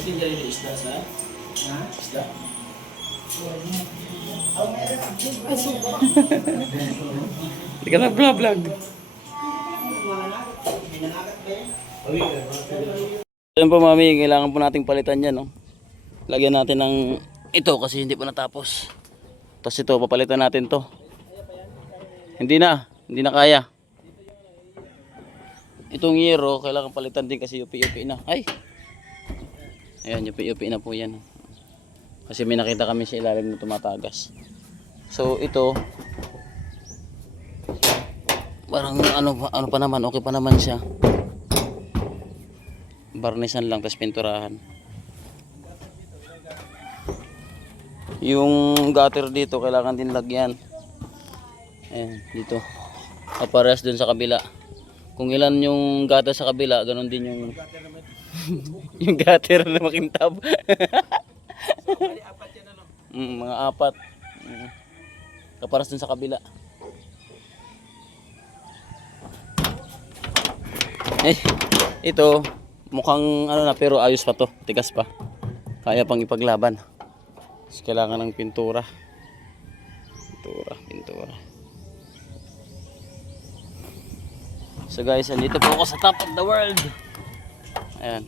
Ito yung dyan yung isda sa? Ha? Isda? Hindi ka nag-vlog. Ayan po mami, kailangan po nating palitan yan. No? Lagyan natin ng ito kasi hindi po natapos. Tapos ito, papalitan natin to. Hindi na kaya. Itong yero, kailangan palitan din kasi UP-UP na. Ay! Ayan, UP-UP na po yan. Kasi may nakita kami sa ilalim na tumatagas. So ito, parang ano pa naman, okay pa naman siya. Barnisan lang, tapos pinturahan. Yung gutter dito, kailangan din lagyan. Ayan, dito. Aparehas dun sa kabila. Kung ilan yung gutter sa kabila, ganun din yung yung gutter na makintab. Mga apat. Kaparas dun sa kabila. Eh, ito mukhang ano na pero ayos pa to, tigas pa. Kaya pang ipaglaban. Mas kailangan ng pintura. Pintura. So guys, andito po ako sa top of the world. Ayan.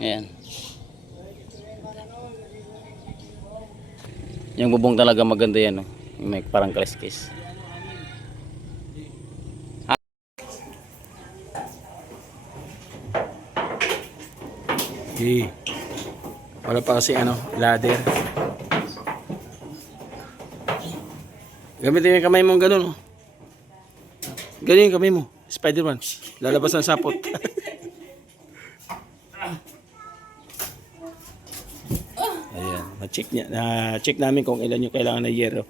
Ayan. Yung bubong talaga maganda yan, no? Yung may parang kreskis. Wala pa kasi ladder. Gamitin yung kamay mong ganun. Oh. Ganyan yung kamay mo. Spider-Man. Lalabas ng sapot. Ayan. Na-check namin kung ilan yung kailangan na yero.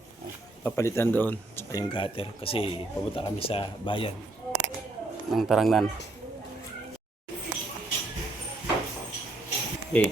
Papalitan doon. Saka yung gutter. Kasi pupunta kami sa bayan ng Tarangnan. Okay.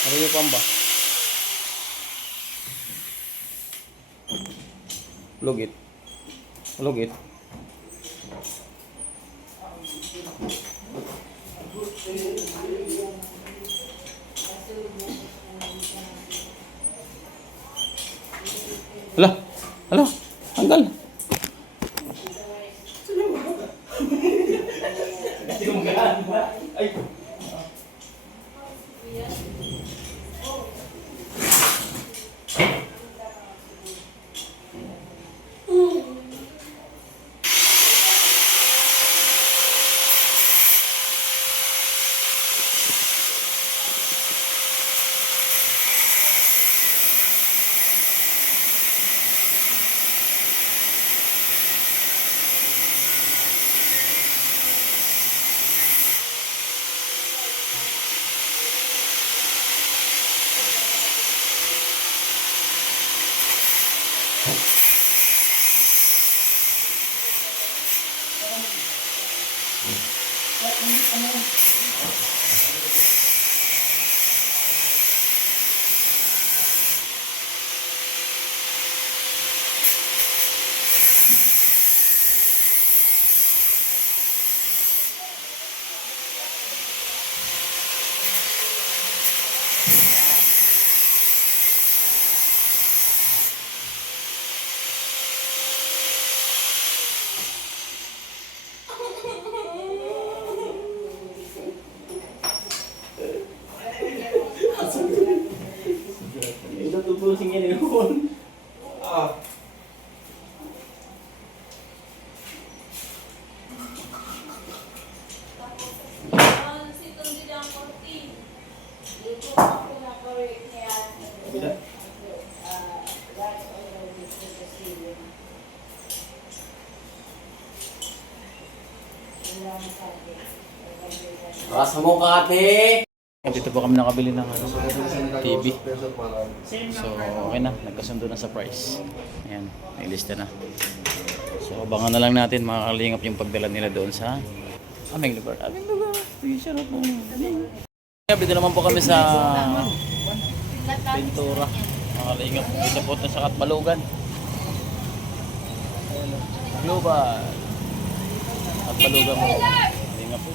Ano yung pamba? Lugit. Lugit. Hala, hala, tanggal. Ito tubusin yan yun. Baka sa mukha, ate! Dito po kami nakabili ng TV. So, okay na. Nagkasundo na sa price. Ayan, may lista na. So, abangan na lang natin makakalingap yung pagdala nila doon sa aming lugar. Aming lugar! Sarap mo. Dito naman po kami sa pintura. Makakalingap. Dito po sa Katbalugan. Global. Katbalugan mo. Kalingap po.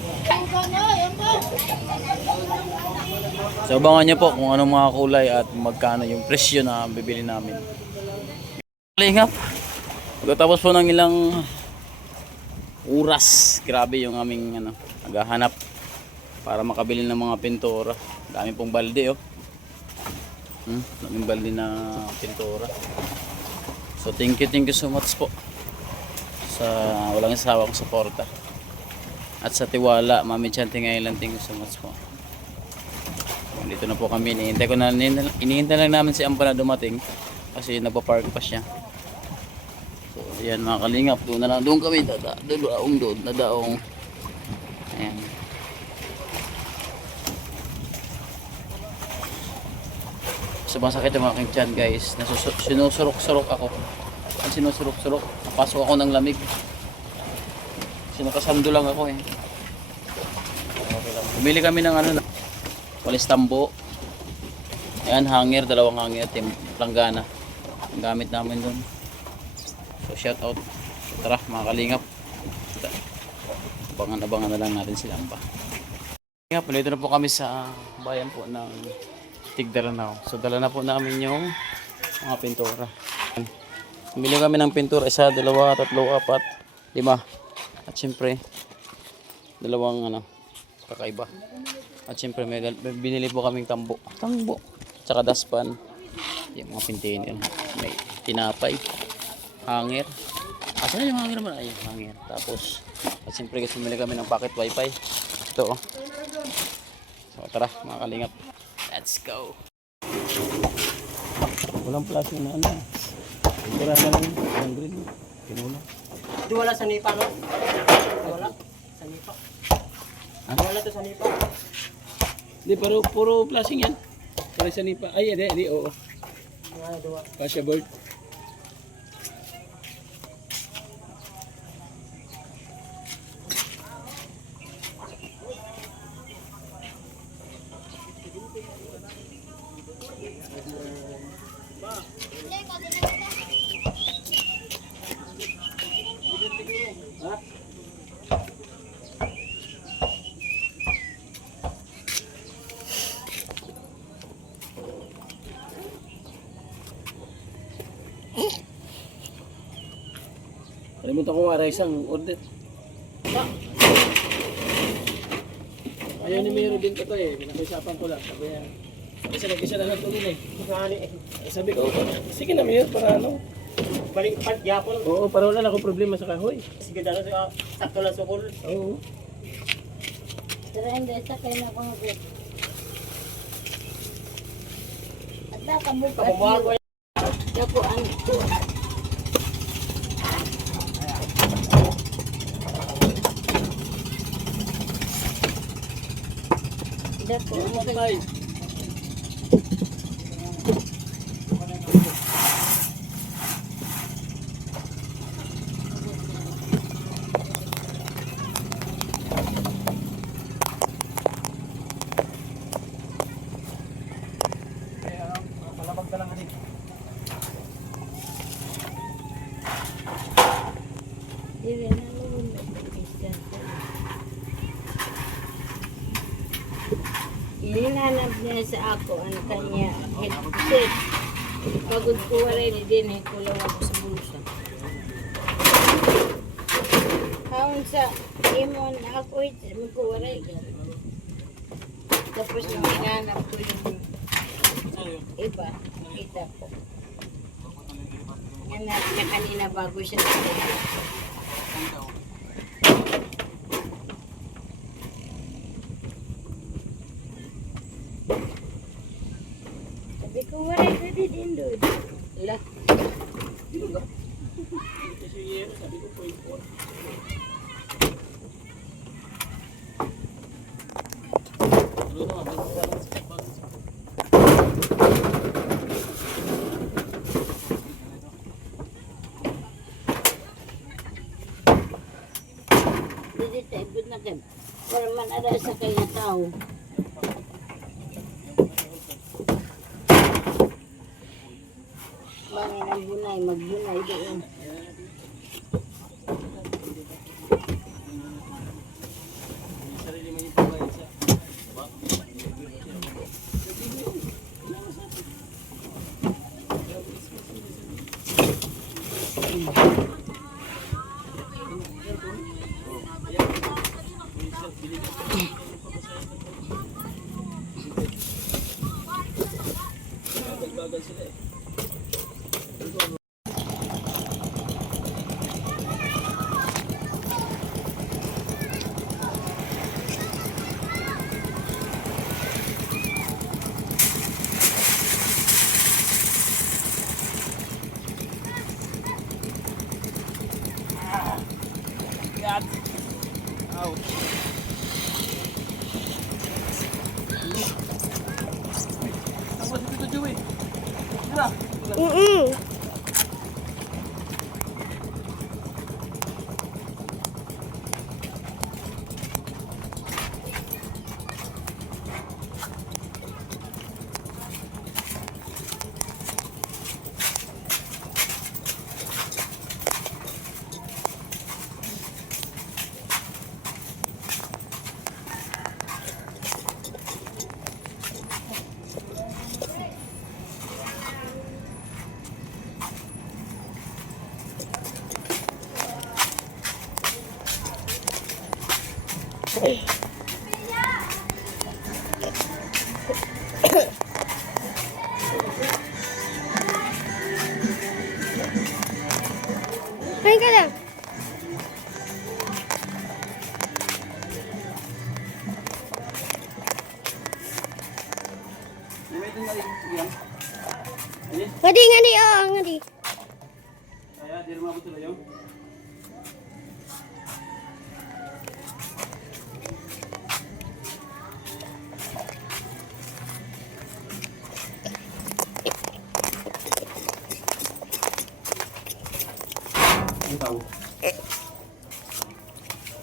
So abangan nyo po kung anong mga kulay at magkano yung presyo na bibili namin. Kalingap. Pagkatapos po ng ilang oras, grabe yung aming naghahanap para makabili ng mga pintura. Dami pong balde oh. Daming balde na pintura. So thank you so much po sa walang isawang suporta. At sa tiwala, Mami Chanting Island, thank you so much po. Dito na po kami, inihintay lang namin si Ampa na dumating kasi nagpa-park pa siya. So, ayan mga kalingap, doon kami, dadaong. Ayan. So, masakit yung aking tiyan guys, sinusurok-surok ako. Ang sinusurok-surok, napasok ako ng lamig. Sinakasando lang ako eh. Okay lang. Bumili kami ng walis tambo. Ayan, hanger, dalawang hanger, planggana. Ang gamit namin doon. So shout out. So, tara mga kalingap. Abangan na lang natin sila pa. Kalingap, dito na po kami sa bayan po ng Tigdaranao. So dala na po namin yung mga pintura. Bumili kami ng pintura, 1, 2, 3, 4, 5. At syempre, dalawang kakaiba. At syempre, may binili po kaming tambo. Tsaka daspan. Yung mga pintain. May tinapay. Hanger. Asan na yung hanger naman? Ayun, hanger. Tapos, at syempre, guys, bumili kami ng pocket wifi. Ito, oh. So, tara, mga kalingap. Let's go! Walang plastic na Tira na lang yung green. Pinula. Di wala sa nipa, no? Wala sa nipa. Wala to sa nipa. Hindi, pero puro plastic yan. Para sa nipa. Ay, hindi, oo. Kasya board. Pumunta ko nga isang order. Ayaw ni Mero din ko to eh. Pinakisapan ko lang. Sabi yan. Isa na lang tuloy eh. Sabi ko, sige na Mero para ano. Balik part yapon. Oo, para wala na akong problema sa kahoy. Sige dalo sa sakto lang sukol. Oo. Pero hindi, sakay na ko nga. At nakabukas Kabubuhan ko. Dako ang ito. Dako ang kay. Malabag ka lang kasi. Dili na naman isa. Ilinanap niya sa ako ang kanya headset. Pagod ko waray ni din, kulang ako sa bulsa. Kaon sa imon ako magkuwaray ka. Tapos nung hinanap ko yung iba, nakita ko. Hanap niya kanina bago siya nagdala. Sabi ko, waray ka din doon. Ala. Kasi yero, sabi ko 0.4. Hindi tayo good na kayo. Wala man ada sa kanya tao. Bangin ang bunay, magbunay doon. Bagal sila eh. Tapos ito Joey. Tira. Kain ka lang. Ngadi, ngadi, oh, ngadi. Kaya, di rumah betul aja. Ang tahu.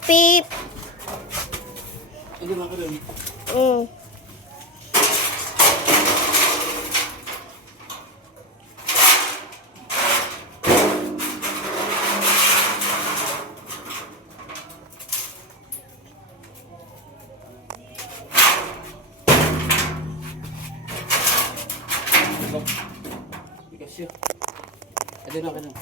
Pip. Ano ba ka doon? Bigas siya. Ano na ka lang.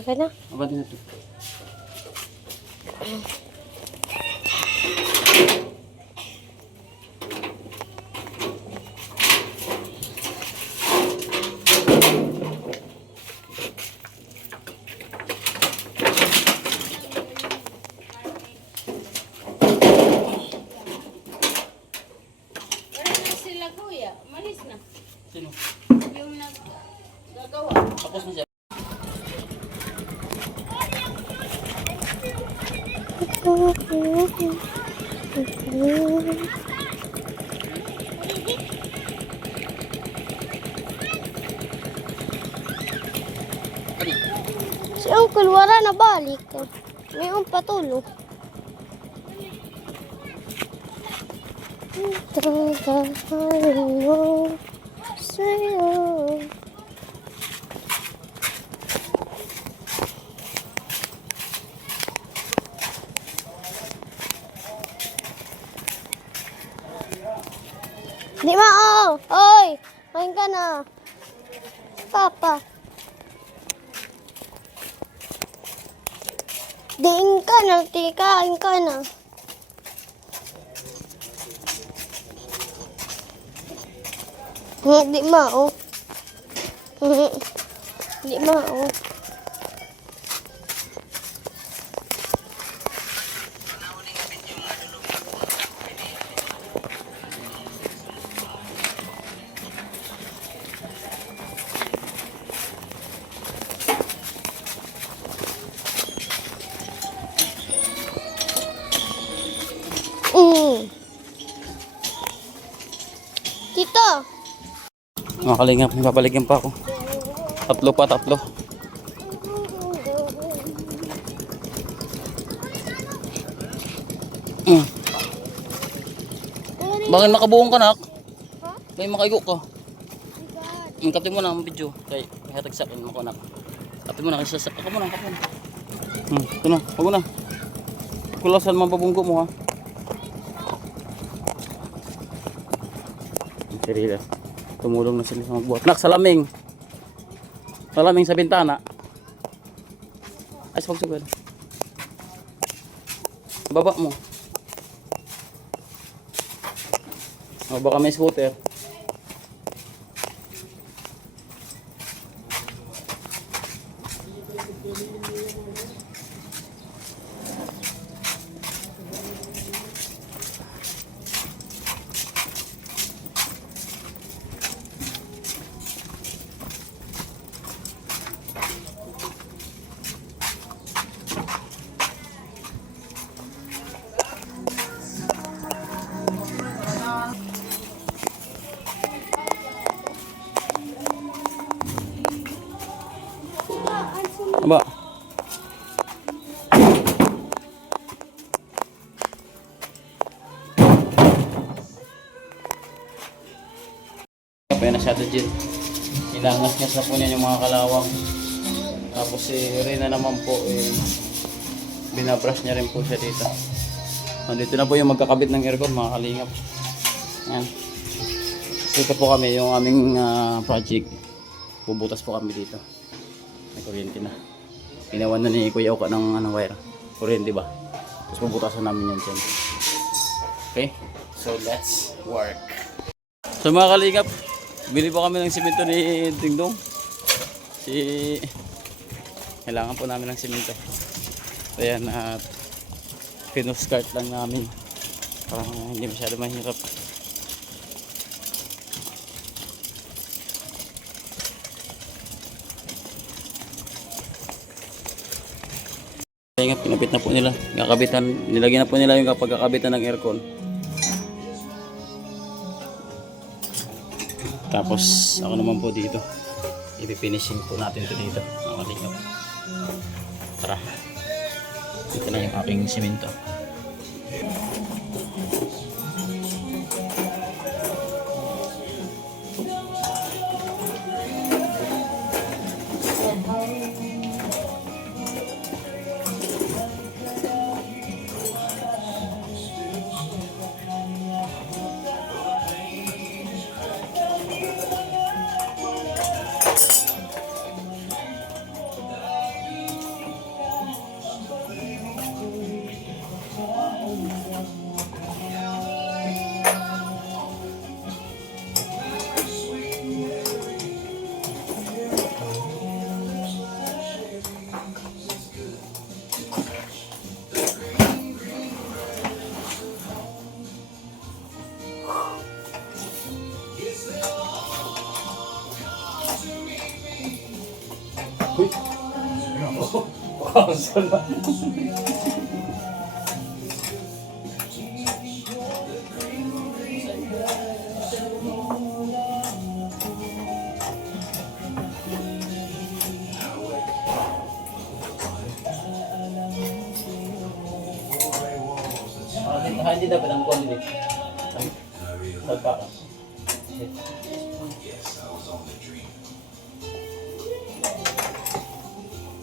Okay na? Abante na to. Wala na sila kuya. Umalis na. Sino? Yung naggagawa. Tapos na siya. Si Uncle wala na balik. May patulo. Tagahalo mo sa'yo. Di ma, oh! Oy! Kain ka na. Papa. Diin ka na, kain ka na. Di ma, oh. Di ma, oh. Tito. Mga kalingap, papaligyan pa ako. Tatlo. Bakit makabuong ka, nak? May makaigo ka. Kaptin mo na ang video. Kaya hatag sa akin mo, nak. Kaptin mo na, kasi sasak ka mo na. Ito na, wag mo na. Kulasan mga babunggo mo, ha. Sirila. Tumulong na sila sa magbuhat. Nak, salaming. Salaming sa bintana. Ay, sabagsugad. Baba mo. O, baka may scooter. Aba. Kaya na siya ito dyan. Ilangas-ngas na po niya yung mga kalawang. Tapos si Rina naman po, binabrush niya rin po siya dito. Nandito na po yung magkakabit ng aircon, mga kalingap. Yan. Dito po kami yung aming project. Bubutas po kami dito. May kuryente na. Ginawan na ni Kuya Oka ng wire. Kuryente ba? Tapos bubutasan namin yan dyan. Okay? So let's work. So mga kalingap, bili po kami ng simento ni Dingdong. Kailangan po namin ng simento. So yan, at pinuskart lang namin. Para hindi masyado mahirap. Pinapit na po nila. Nilagyan na po nila yung pagkakabitan ng aircon. Tapos ako naman po dito. Ipifinishing po natin ito dito. Tara. Ito na yung aking simento. Hindi dapat ang kuwan dito. Salpa ka.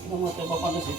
Ano mo ito papanos eh?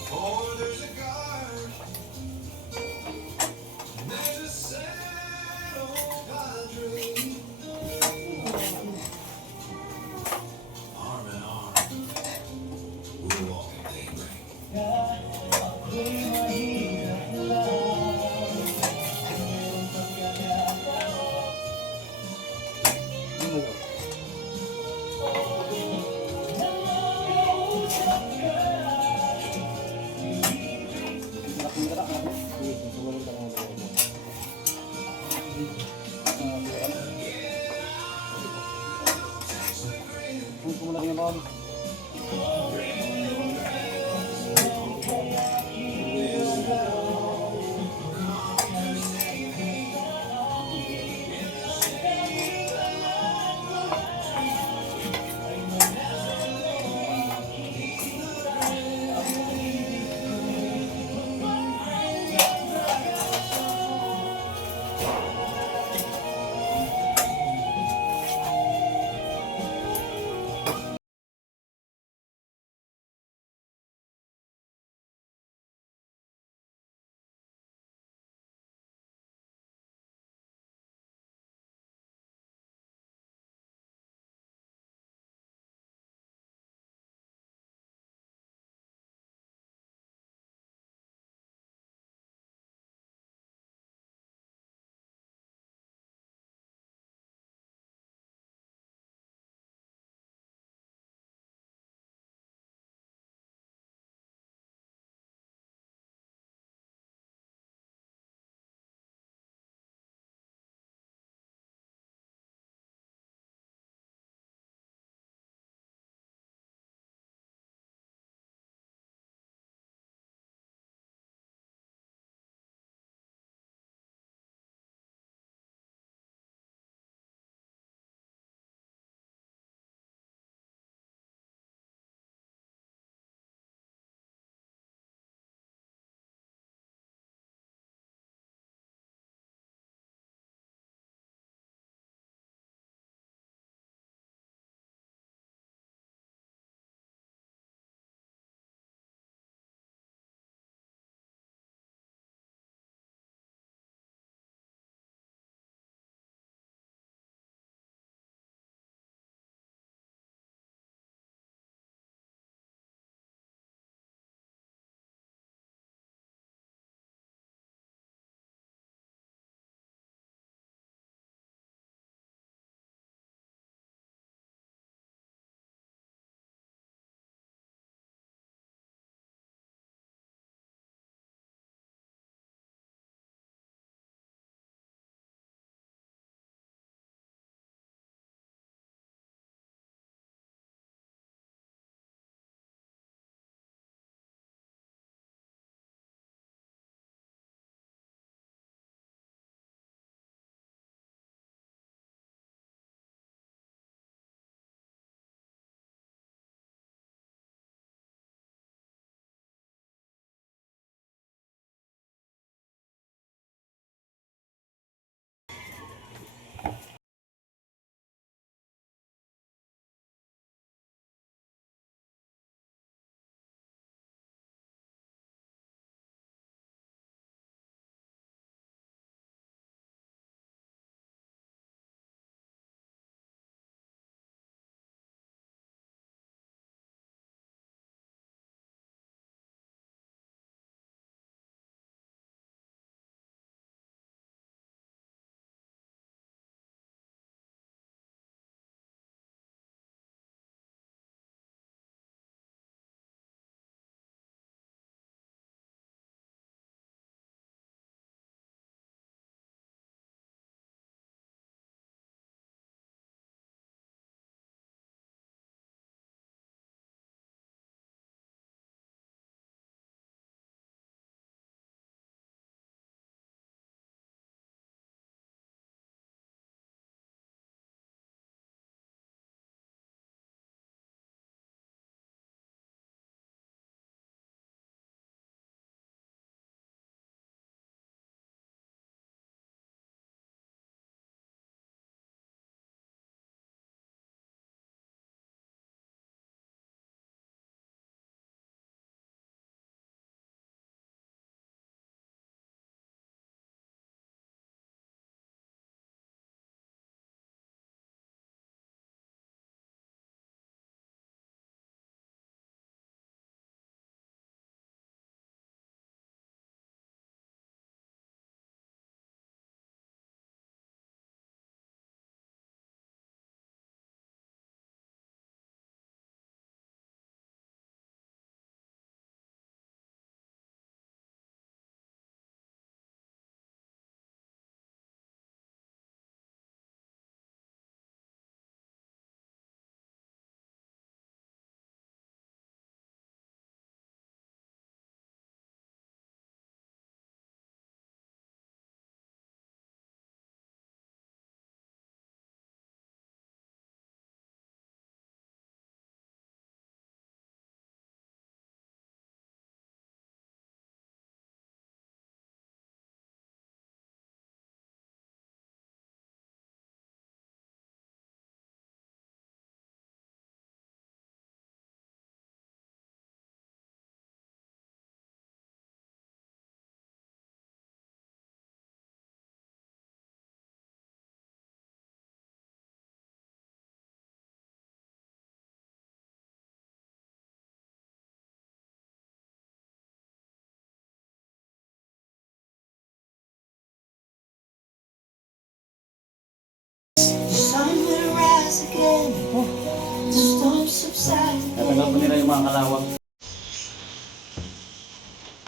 sobrang kalawang.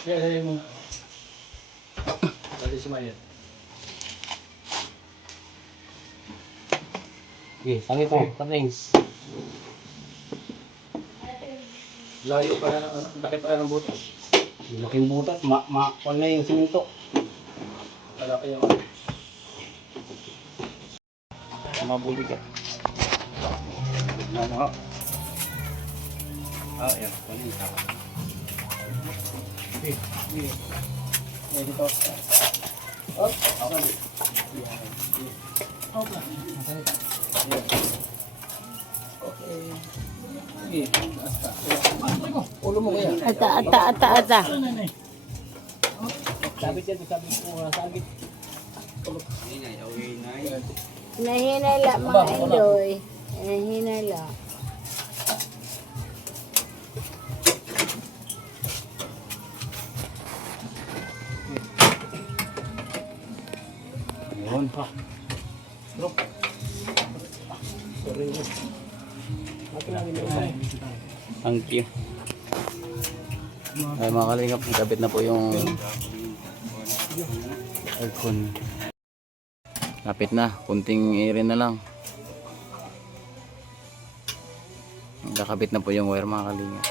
Kaya dali mo. Dali si Mayan. Okay, tangi ko. Taning. Layo pa yan. Laki pa yan ang butas. Laking butas, kung na yung siminto. Malaki yung Mabulig ka. Ano? Ah, yan. Ano yung tama? Eh, dito. Oh, okay. Okay. Sige, basta. Ulo mo kaya. Ata. Sabit yan, sabit ko na sabit. Nahinala mga Indoy. Nahinala. Yun pa. Thank you. Ay mga kalingap, kapit na po yung aircon. Kapit na, kunting area na lang. Kakabit na po yung wire mga kalingap.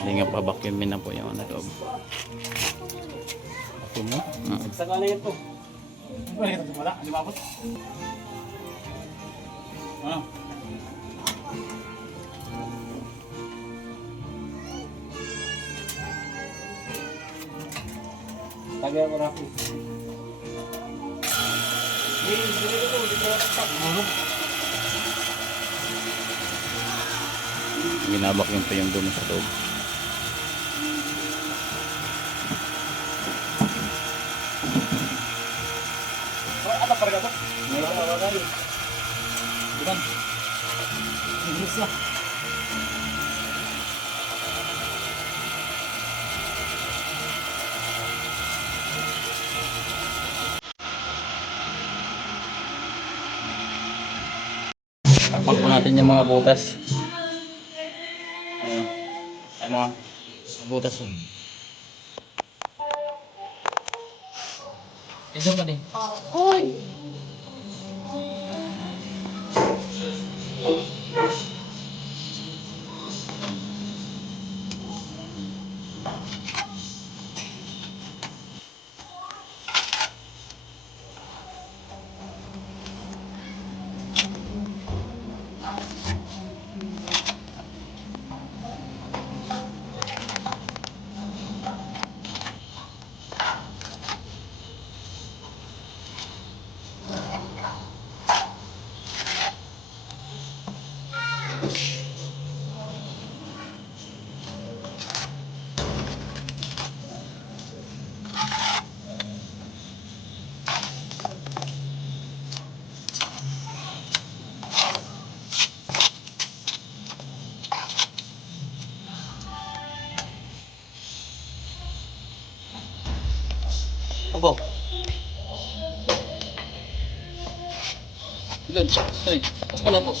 Hindi nga pa-vacuumin na po yung ano loob. Vacuum mo? Saka na yan po. Wala ka wala, di ba po? Ano? Tagay mo na po. Binabacuum po yung dumi sa loob. Apa para dapat? Wala. Bukan. Bisa. Takpan po natin yung mga butas. Ayun. Ay mga butas. Ito pa din. Opo. Doon. Sorry. Ano po?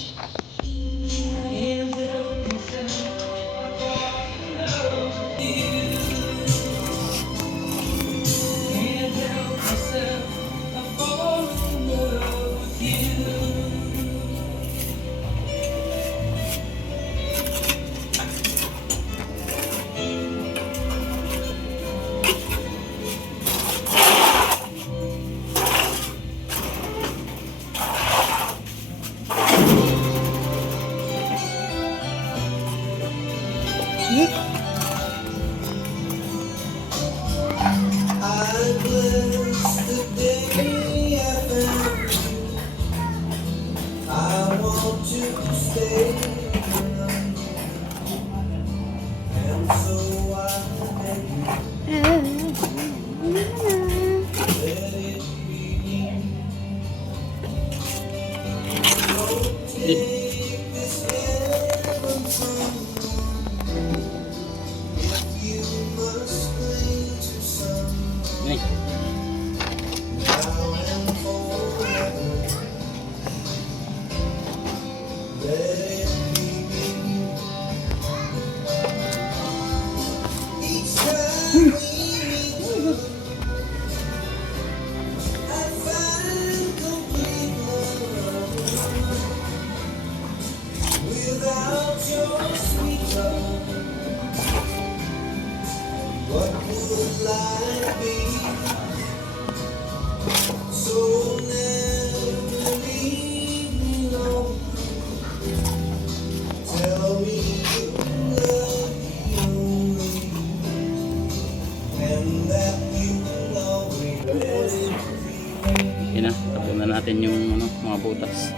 butas.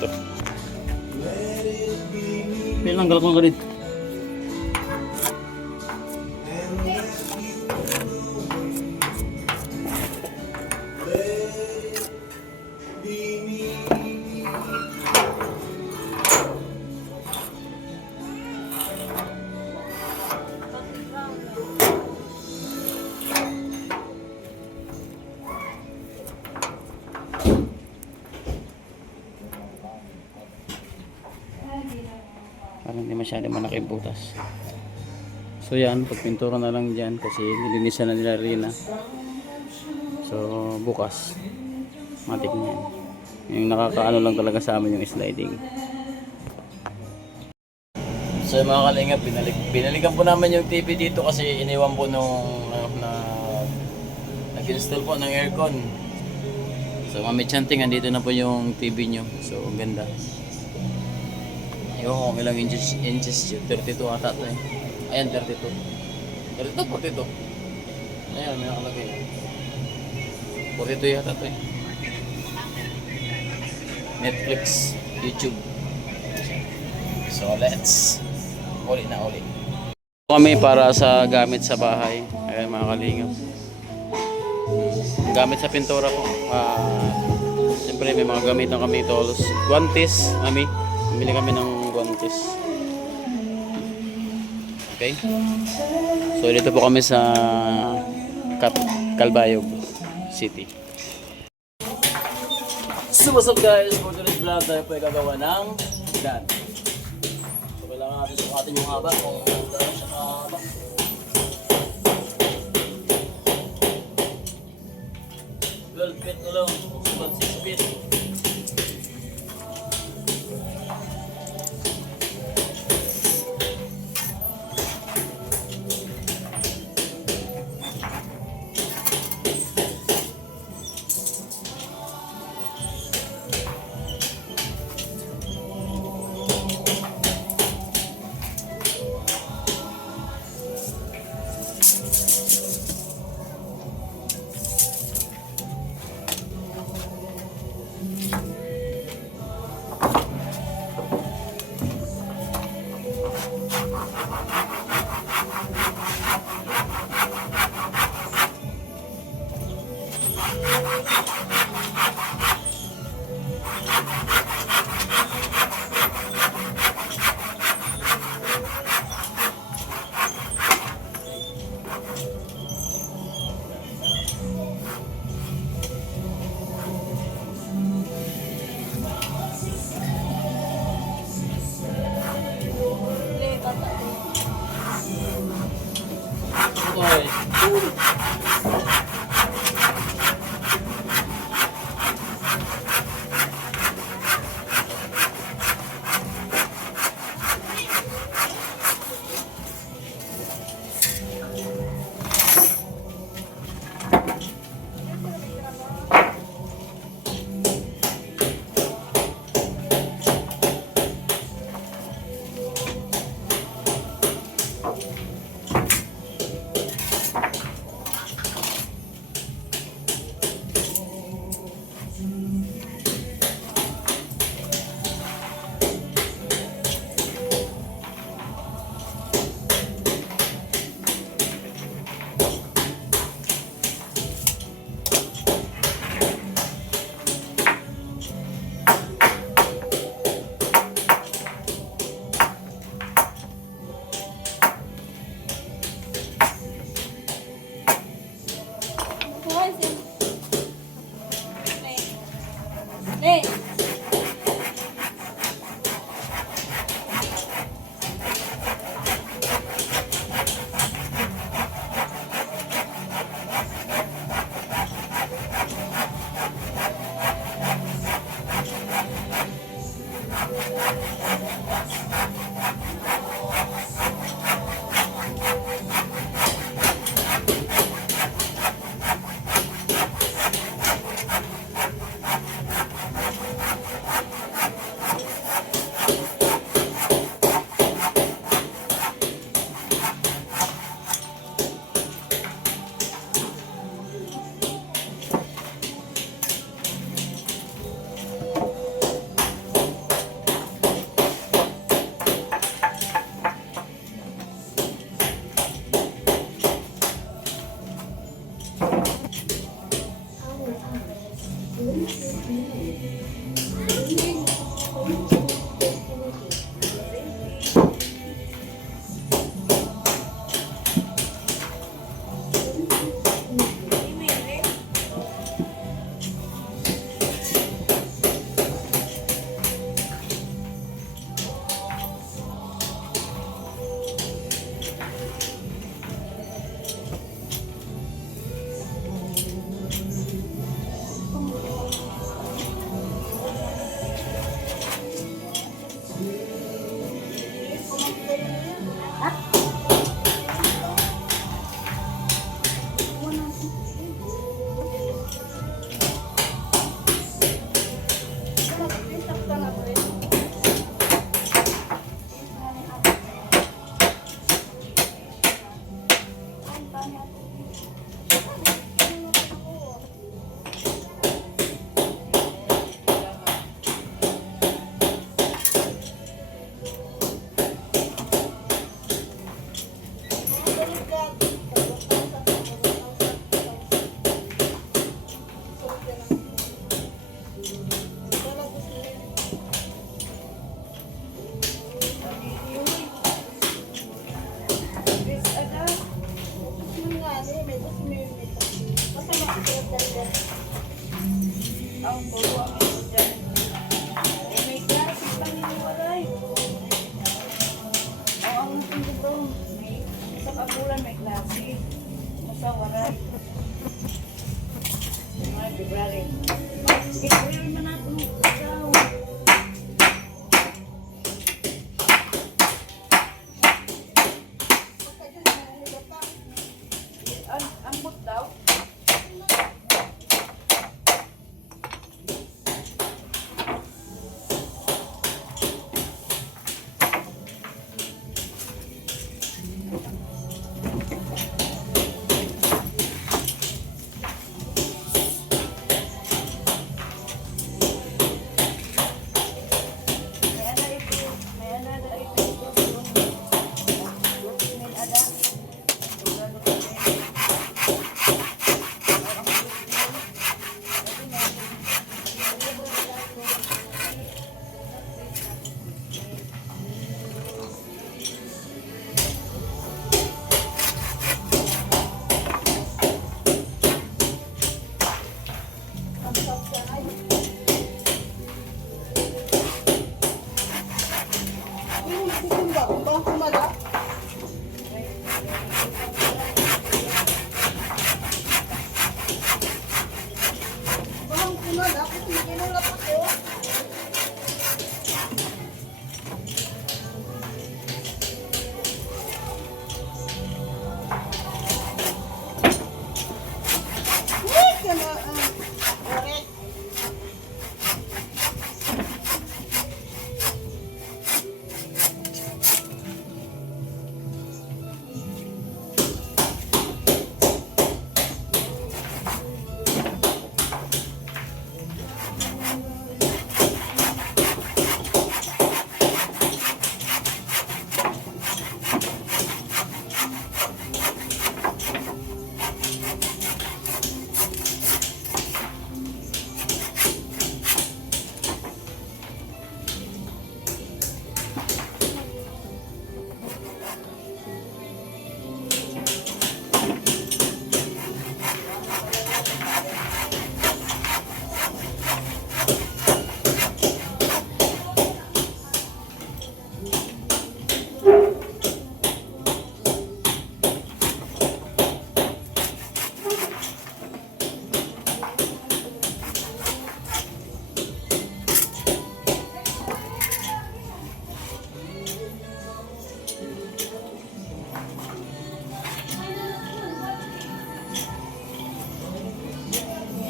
Ito. Pinanggal ko ka dito. Parang hindi masyadong malaki yung butas. So yan, pagpintura na lang dyan kasi nilinisan na nila Rina. So bukas, matik na yan. Yung nakakaano lang talaga sa amin yung sliding. So yung mga kalingap, binalikan po namin yung TV dito kasi iniwan po nung nag-install po ng aircon. So Mami Chanting, andito na po yung TV nyo. So ang ganda. Yung kung ilang inches yun, 32 ata ito eh. Ayan, 32. 42. Ayan, may nakalagay. 42 yata ito eh. Netflix, YouTube. So let's uli. Kami para sa gamit sa bahay. Ayan mga kalingap. Gamit sa pintura ko. Siyempre may mga gamit na kami tools. Guantes, Mami. Bumili kami ng guantes. Okay? So dito po kami sa Calbayog City. So what's up guys? For today's vlog tayo po ay gagawa ng dad. So kailangan natin sukatin yung haba kung gano'n siya kahaba. 12 feet na lang. 6 feet.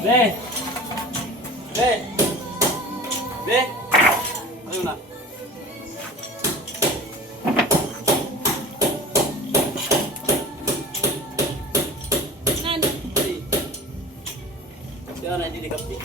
Be! Be! Be! Ayun na. Kaya na, hindi kapti.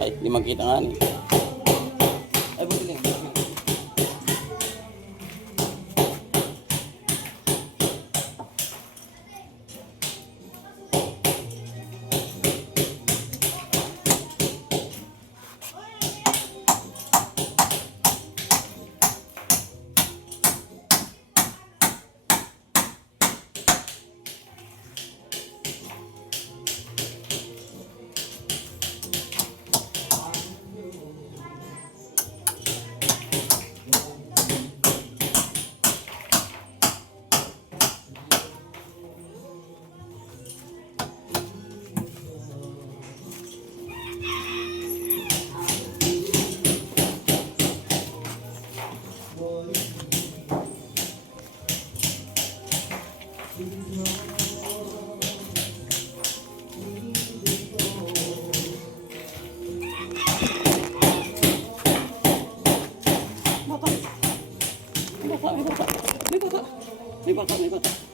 Ay, di makita nga ni. Ay, buti lang. May bata.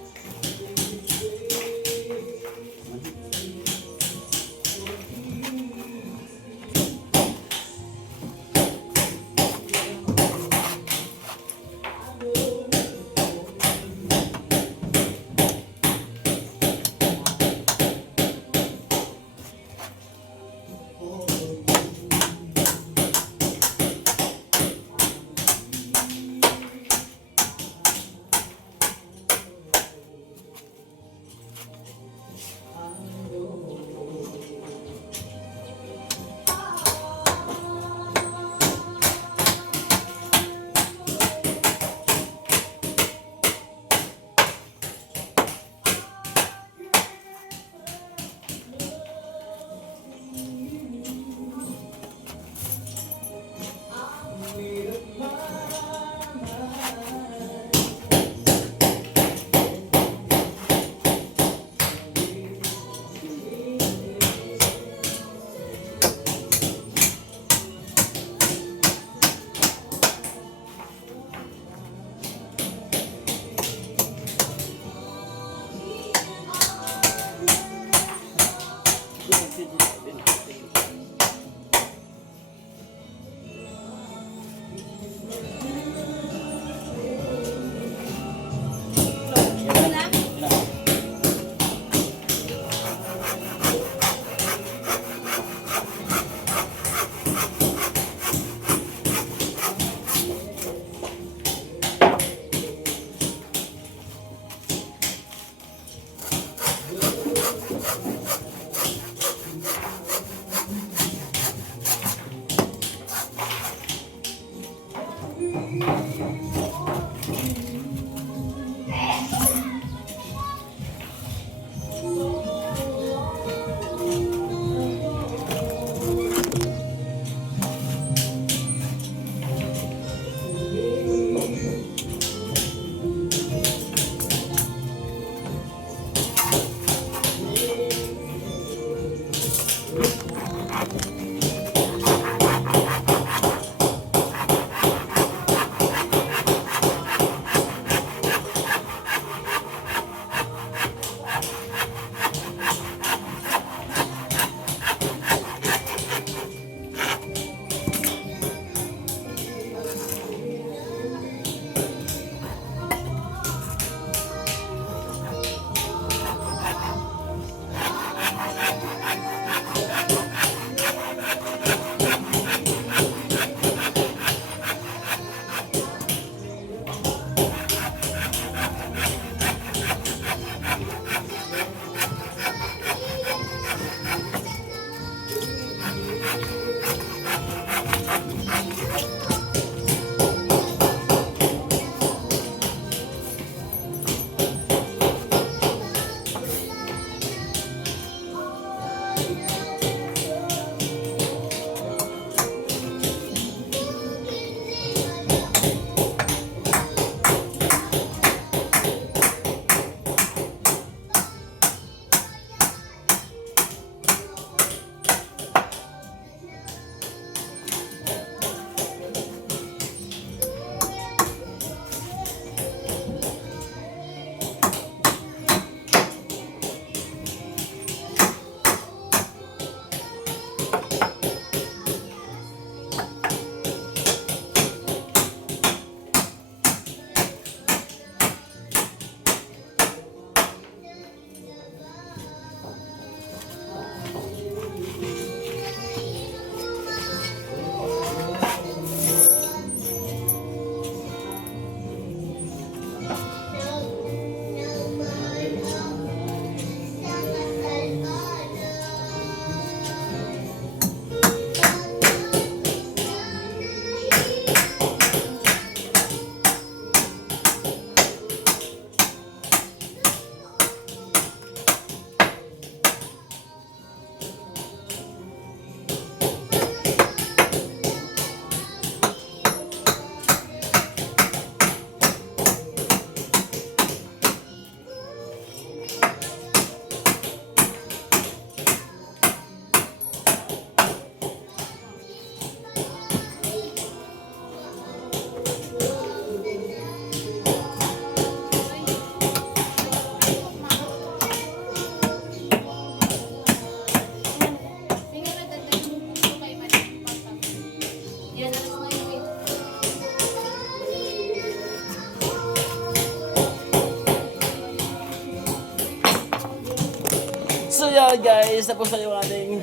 So yan guys, tapos na yung ating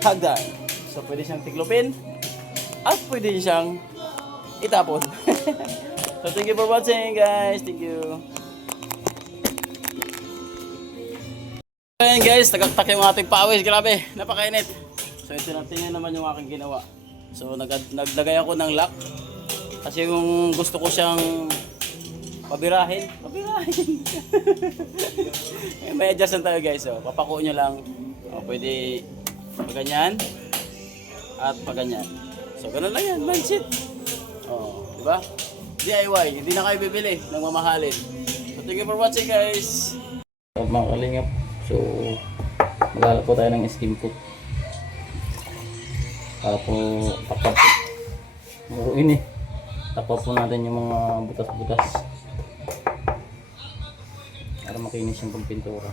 hagdan. So pwede siyang tiklopin at pwede siyang itapon. So thank you for watching guys. Thank you. Ayan guys, tagaktak yung ating pawis. Grabe, napakainit. So ito na, tingnan naman yung aking ginawa. So naglagay ako ng lock. Kasi yung gusto ko siyang pabirahin. May adjustment tayo guys. So papakuo nyo lang. O, pwede paganyan at paganyan. So ganun lang yan, mindset. O, diba? DIY, hindi na kayo bibili ng mamahalin. So thank you for watching guys. Mga kalingap. So, maglalap po tayo ng skim coat para po takpan po maruin takpan po natin yung mga butas-butas para makinis yung pagpintura.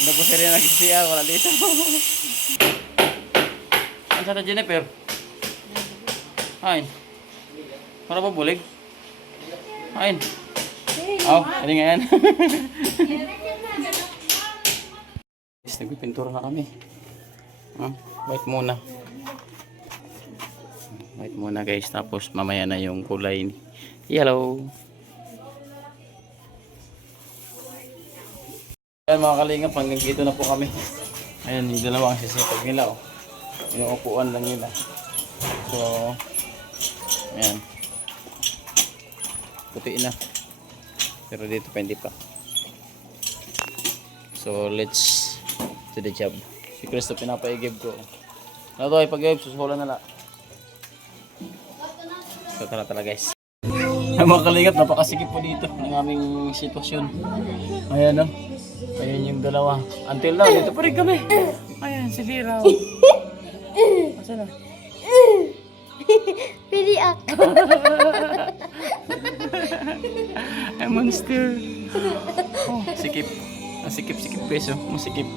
Ano po sila nag-CR? Wala dito. Ano sa Jennifer? Hain. Para pa bulig? Hain. Oh, ini nga yan. Nagpipintura na kami. Wait muna. Wait muna guys. Tapos mamaya na yung kulay ni yellow. Ayan mga kalingap, hanggang dito na po kami. Ayan yung dalawang sisipag nila. Oh. Yung upuan lang nila. So, ayan. Puti na. Pero dito pa hindi pa. So, let's to the job. Si Cristo pinapaigib ko. Ano to, ipag-igib, susuhulan na lang. So, tara guys. Mga kalingap, napakasikip po dito ng aming sitwasyon. Ayan o. Ayan yung dalawa. Until now, dito pa rin kami. Ayan, si Lira. Asan na? Pili ako. Ay, monster. Oh, sikip. Sikip peso. Masikip.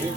Si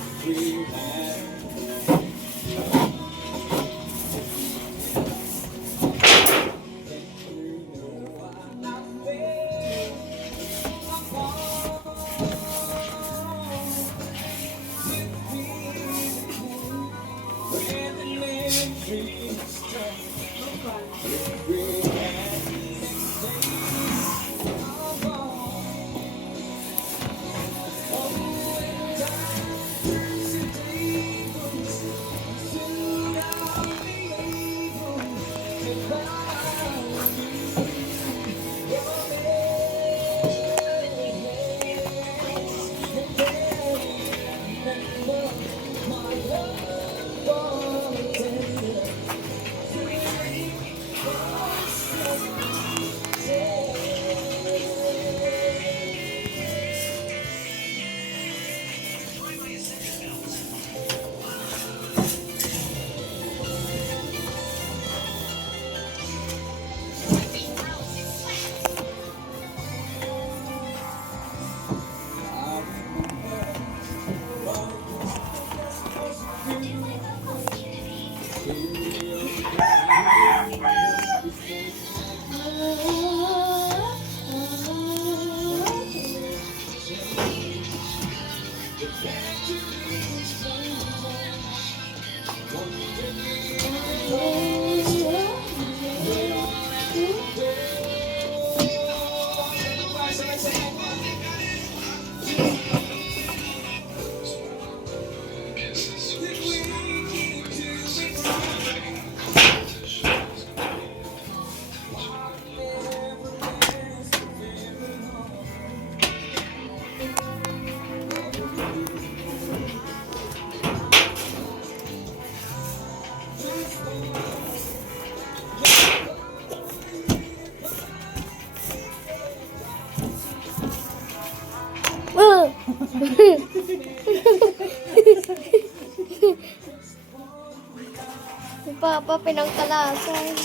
Papa pinangkalasan.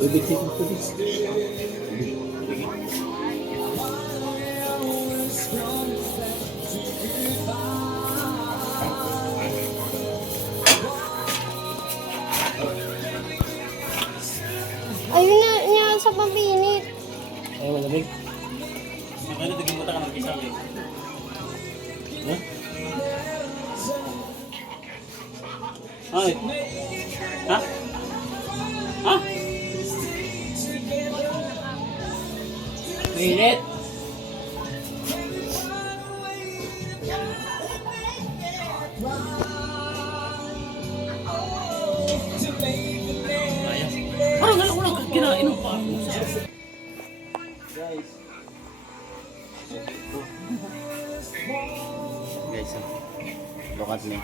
Tubig dito, tubig. Ayun na niya sa pampinit. Ay, malamig. Ano, tigil ka ng isa. Ha? Ay. Ha? Ha? Mainit. Parang alam ko lang kinainom pa ako. Guys. Guys, look at me.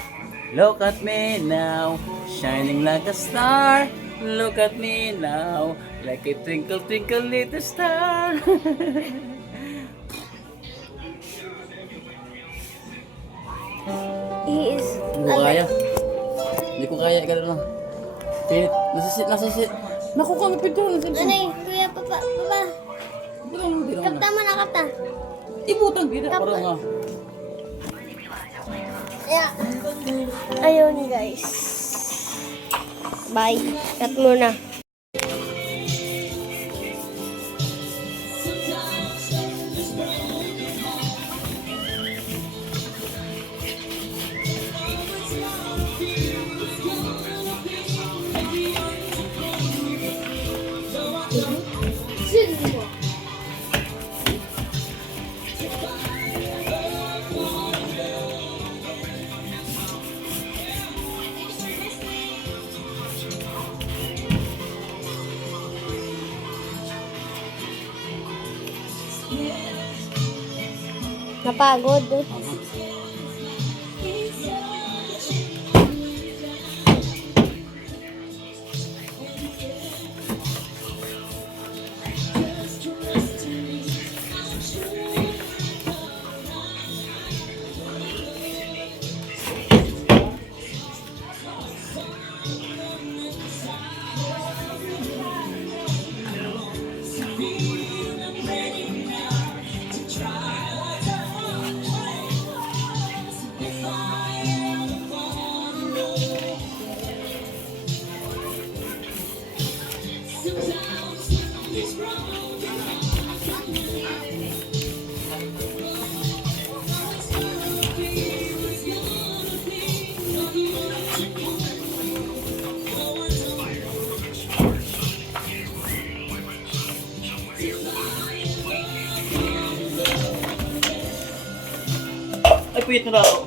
Look at me now, shining like a star. Look at me now, like a twinkle twinkle little star. He is... Hindi ko kaya. Hindi ko kaya, gano'n lang. Pit, nasa sit. Naku, kami pito. Nanay, kuya, papa. Hindi lang. Kapta mo na, kapta. Ibutang gina, parang nga. Yeah. Ayun, guys. Bye. Cut muna. Napagod. Init na daw.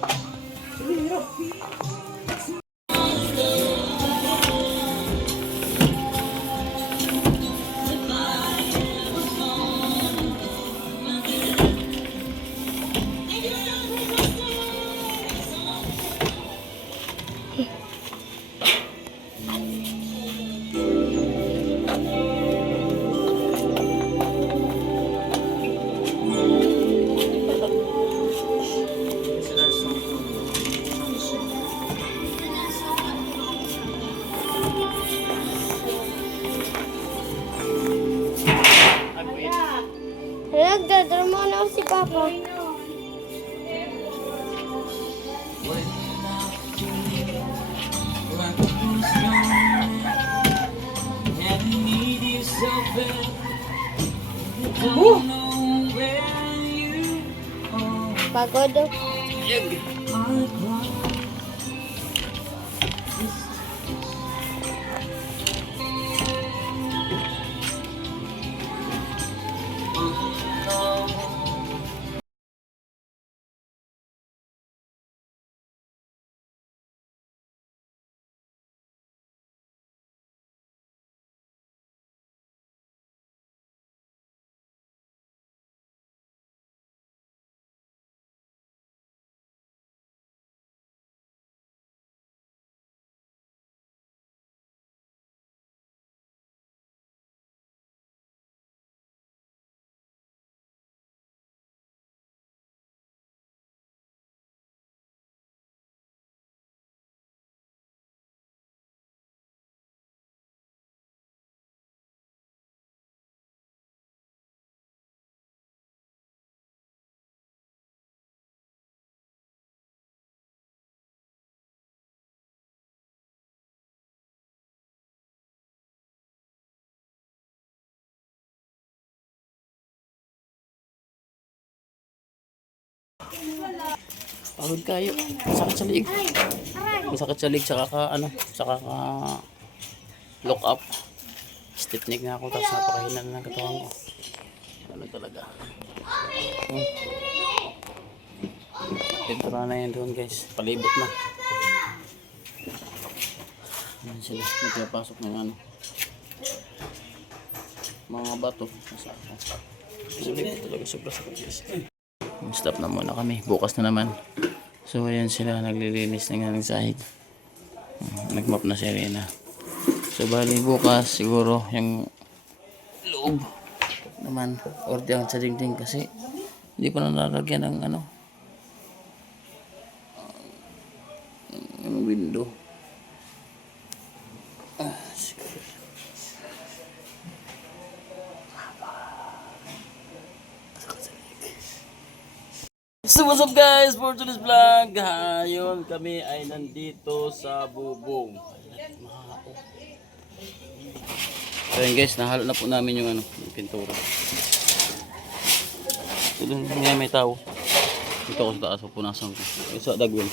Nagdadrama na ako si Papa. Pagod. Pagod kayo. Sakit sa liig. Masakit sa liig, saka ka, ano, saka ka look up. Stiff neck na ako, tapos napakahina na ng katawan ko. Ano talaga. Pintura na yan doon guys. Palibot na. Ayan sila. Nagpapasok ng ano. Mga bato. Sulit talaga, sobra sakit guys. Stop na muna kami. Bukas na naman. So ayan sila. Naglilinis ng aming sahig. Nagmap na si Arena. So bali bukas siguro yung loob naman or diyan sa dingding kasi hindi pa nalalagyan ng ano yung window. So what's up guys for today's vlog. Ngayon kami ay nandito sa bubong. So yun guys, nahalo na po namin yung ano, yung pintura. So doon nga may tao. Dito ako sa taas, punasan ko. Sa dagwin.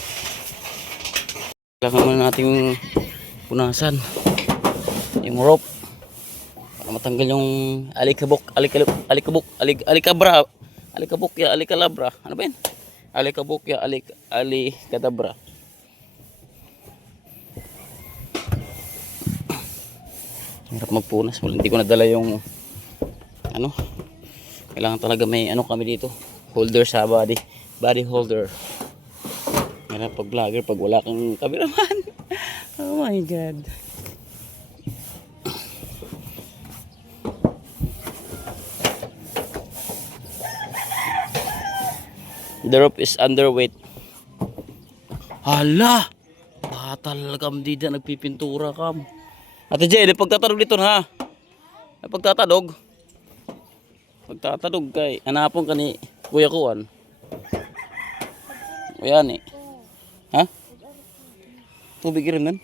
Kailangan muna nating punasan yung rope para matanggal yung alikabok, alikalabra. Ano ba yun? Alikabok, alikadabra. Hirap magpunas. Hindi ko nadala yung ano. Kailangan talaga may ano kami dito. Holder sa body. Body holder. Hirap pag vlogger pag wala kang cameraman. Oh my god. The rope is underweight. Hala! Batal kam dida nagpipintura kam. Ate Jay, pagtatadog dito ha. Pagtatadog. Pagtatadog kay hanapon ka ni Kuya Kuan. O yan eh. Ha? Tubig rin nan?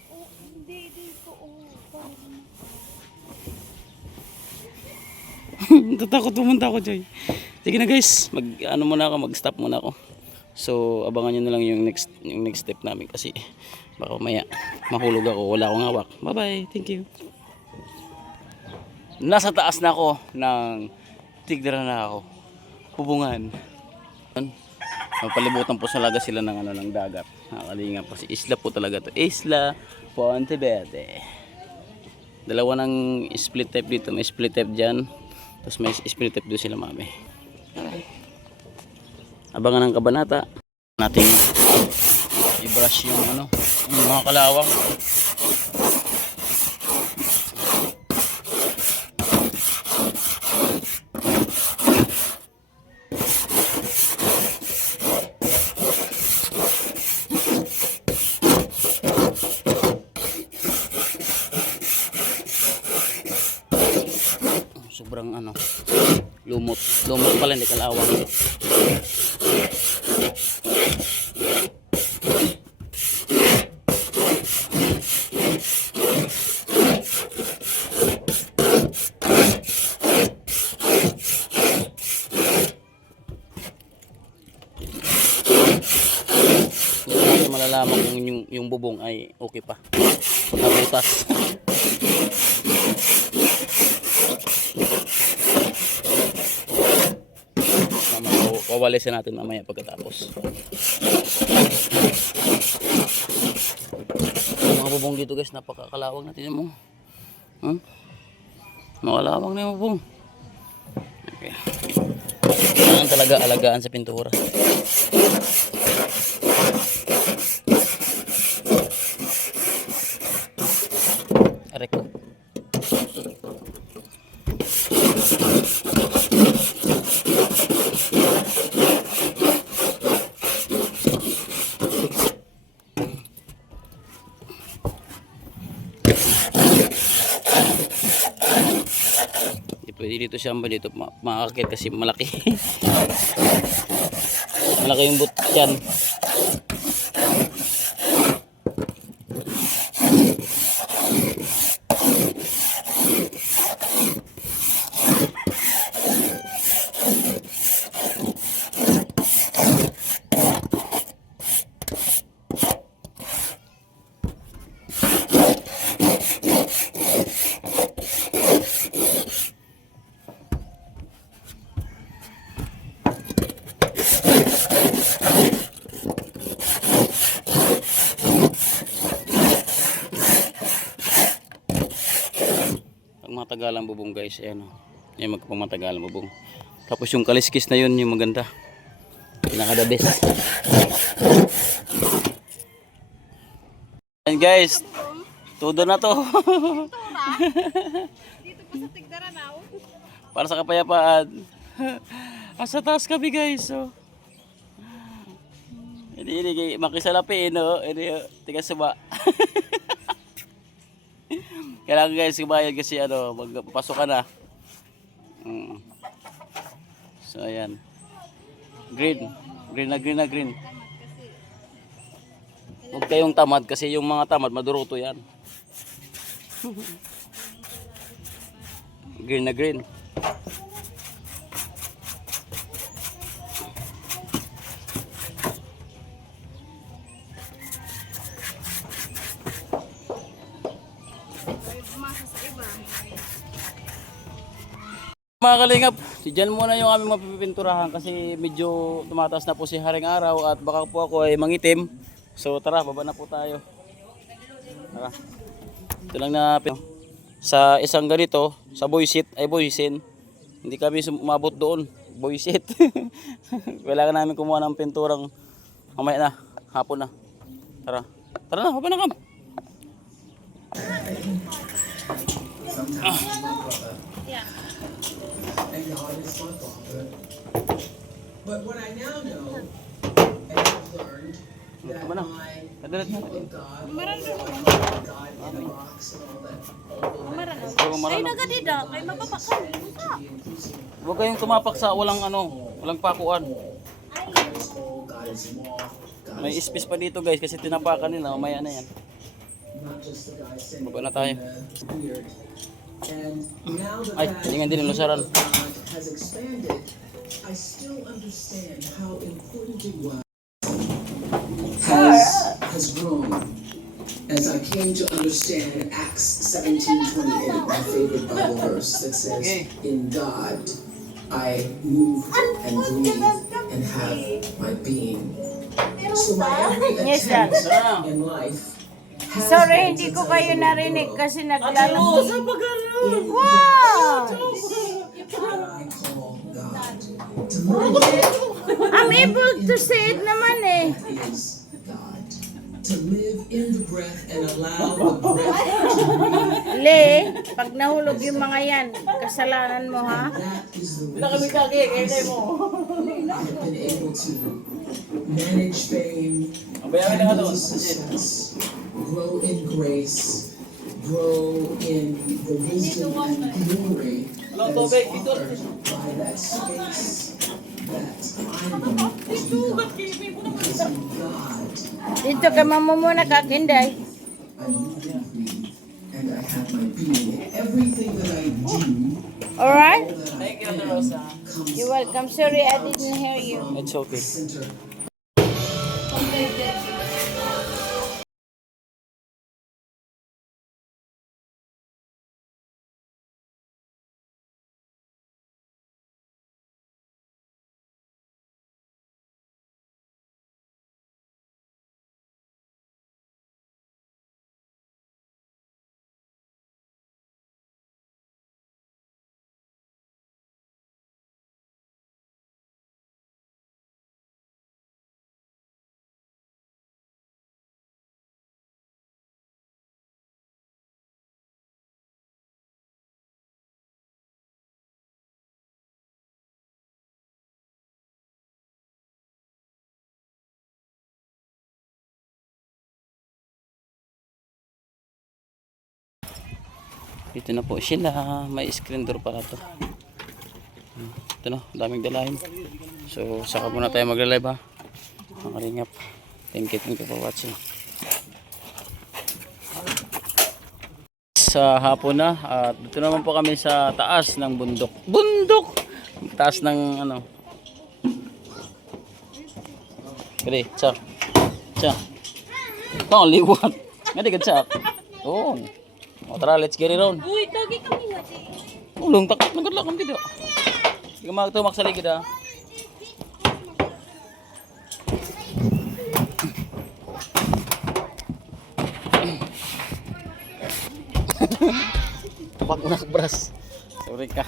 Tatakot pumunta ako Jay. Sige na guys, mag-stop muna ako. So abangan nyo na lang yung next step namin kasi baka maya mahulog ako, wala akong hawak. Bye bye, thank you. Nasa taas na ako ng tigdara na ako. Hubungan. Palibutan po talaga sila ng ano ng dagat. Nakalinga po si isla po talaga to. Isla Ponteverde. Dalawa ng split type dito, may split type diyan. Tapos may split type doon sila mami. Abangan ng kabanata. Nating i-brush yung ano, yung mga kalawang. Sobrang ano, lumot pala, hindi kalawang. Hindi natin malalaman kung yung bubong ay okay pa, nabutas. Wawalisin natin mamaya pagkatapos. Yung mga bubong dito guys, napakakalawang natin mo. Makalawang na yung bubong. Okay. Kailangan talaga alagaan sa pintura. Aray ko. Pwede dito siya dito makakakit kasi malaki. Malaki yung butyan. Matagalang bubong guys, ayan o. Yan magpapamatagal bubong. Tapos yung kaliskis na yun, yung maganda. Pinaka the best. Ayan guys, todo na to. Dito pa sa Tigdaranaw. Para sa kapayapaan. Asa taas kami guys, so. Hindi makisalapi, no? Hindi, tiga suba. Kailangan guys kumayad kasi ano, magpasok ka na. So ayan. Green na green. Huwag kayong tamad kasi yung mga tamad maduruto yan. Green na green. Mga kalingap, dyan muna yung aming mapipinturahan kasi medyo tumataas na po si Haring Araw at baka po ako ay mangitim. So tara, baba na po tayo. Tara. Ito lang na sa isang ganito, sa Boysit ay Boysin. Hindi kami umabot doon, Boysit. Kailangan namin kumuha ng pinturang mamaya na, hapon na. Tara. Tara na, baba na kam. And God is my Father. But what I now know and have learned that my view of God, God in a box and all that. Ay, nagadida. Kay mapapakan. Huwag kayong tumapak sa walang pakuan. God is small. God May space pa dito guys kasi tinapakan nila, mamaya na yan. not just the guy sitting Baba na tayo. in the beard. And now that Ay, hindi nga din yung lusaran. God has expanded, I still understand how important it was. Has grown. As I came to understand Acts 17:28, my favorite Bible verse that says, "In God I move and breathe and have my being. So my every Yes, attempt Sir. in life has Sorry, been hindi to ko tell kayo the narinig world kasi naglalaro. Wow! That I call God. To live I'm able to say it naman eh. is God. To live in the breath and allow the breath to breathe. Le, pag nahulog yung mga yan, kasalanan mo ha? That is the reason I have been able to manage fame, handle success, grow in grace, grow in the wisdom and glory that is offered by that space that I know to be God. Because in God, Dito ka mamumuna kakinday. I live and breathe, and I have my being. Everything that I do, Alright? all that I am, comes You're welcome. Sorry, I didn't hear you. It's okay. center. Dito na po sila. May screen door pala to. Ito na, daming dalahin. So, saka muna tayo magla-live ha. Mga kalingap. Thank you for watching. Sa hapon na, at dito naman po kami sa taas ng bundok. Bundok! Taas ng ano. Kali, tsak. Tsak. Oh, liwat. Ngadi ka tsak. Oh. O tara, let's get it on. Uy, togi kami nga. Ulong takot nagadla kami dito. Sige magtumak sa ligid ah. Tapak mo na sa bras. Sorry ka.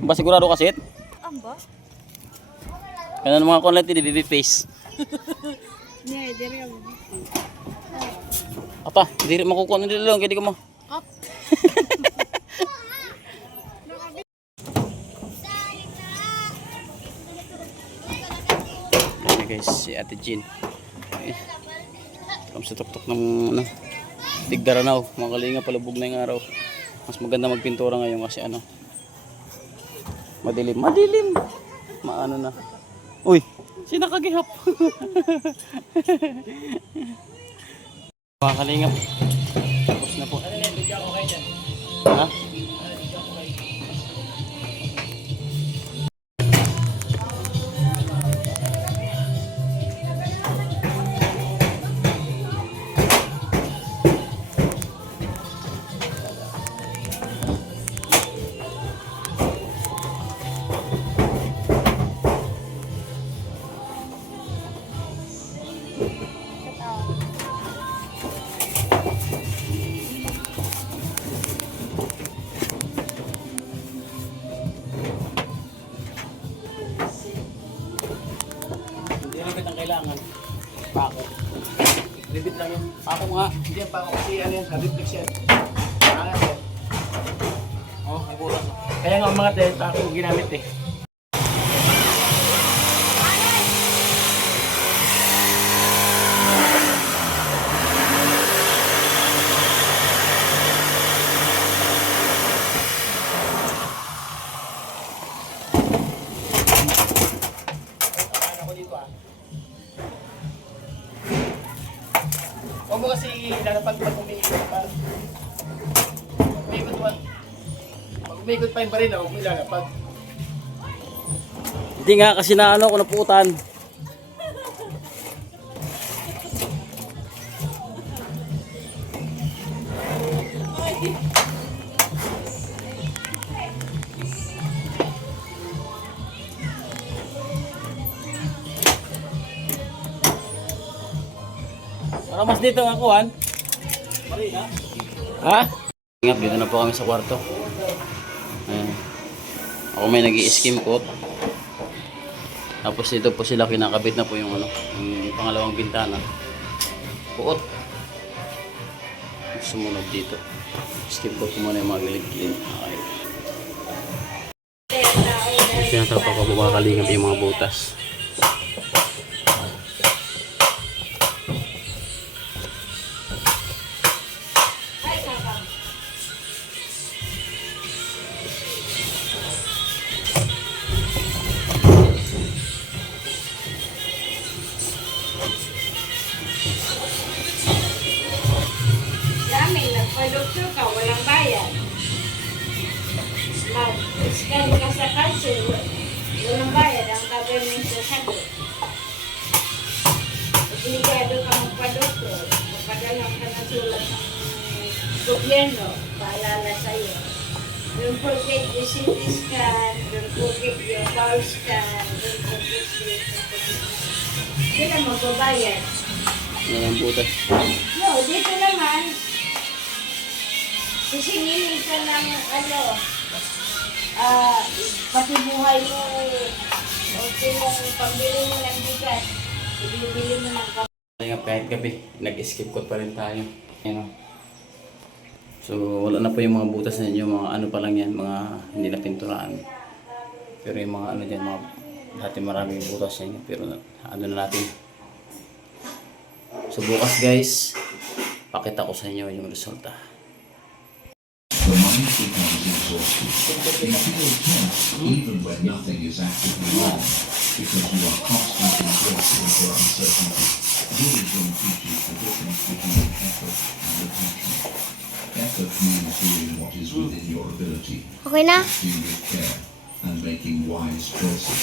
Ba sigurado ka sit? Amba? Kanan mga content di baby face. Yeah, dire ako. Apa, diri makukuha na dito lang kaya di ko mo. Ayan guys, si Ate Jean. Kami sa tuktok ng ano, Tigdaranaw, mga kalinga palubog na yung araw. Mas maganda magpintura ngayon kasi ano, madilim, maano na. Uy, sinakagihap. Mga kalingap, tapos na po. Ha? Hindi ribit ang kailangan. Pako. Ribit lang yun. Pako nga. Hindi yan pako kasi ano yan, reflex yan. Angat yan. Oh, may bulas. Kaya nga ang mga tayo, pako yung ginamit eh. Huwag mo kasi lalapag pag umiikot pa. Umiikot pa. Pag umiikot pa yung baril, huwag mo ilalapag. Hindi nga kasi naano ko naputan. Ramas dito ang kuhan. Ha? Ingap, dito na po kami sa kwarto. Ayan. Ako may nag-i-skim coat. Tapos dito po sila kinakabit na po yung ano, yung pangalawang bintana. Puot. Sumunod dito. Skim coat ko muna yung mga gilid-gilid. Okay. Tinatapos ko mga kalingap yung mga butas. Sa amin, nagpa-doktor ka, walang bayad. Mag-scan ka sa cancer, walang bayad ang government sa sagot. Obligado ka magpa-doktor, mapadala ka na sulat ng gobyerno, paalala sa'yo. Don't forget the CT scan, don't forget your bowel scan, don't forget this. Sila magbabayad. Yan ang butas. No, dito naman, sisingilin ka ng ano, pati buhay mo, o kung pambili mo ng bigas, ibibili mo ng Kalingap kahit gabi, nag-skip coat pa rin tayo. Ayan o. So wala na po yung mga butas na inyo, mga ano pa lang yan, mga hindi na pinturaan. Pero yung mga ano dyan, mga dati maraming butas yan, pero ano na natin. So bukas guys, pakita ko sa inyo yung resulta. The mind becomes exhausted. You feel tense even when nothing is actively wrong because you are constantly bracing for uncertainty. Buddhism teaches the difference between effort and attention. Effort means doing what is within your ability, Okay na? acting with care, and making wise choices.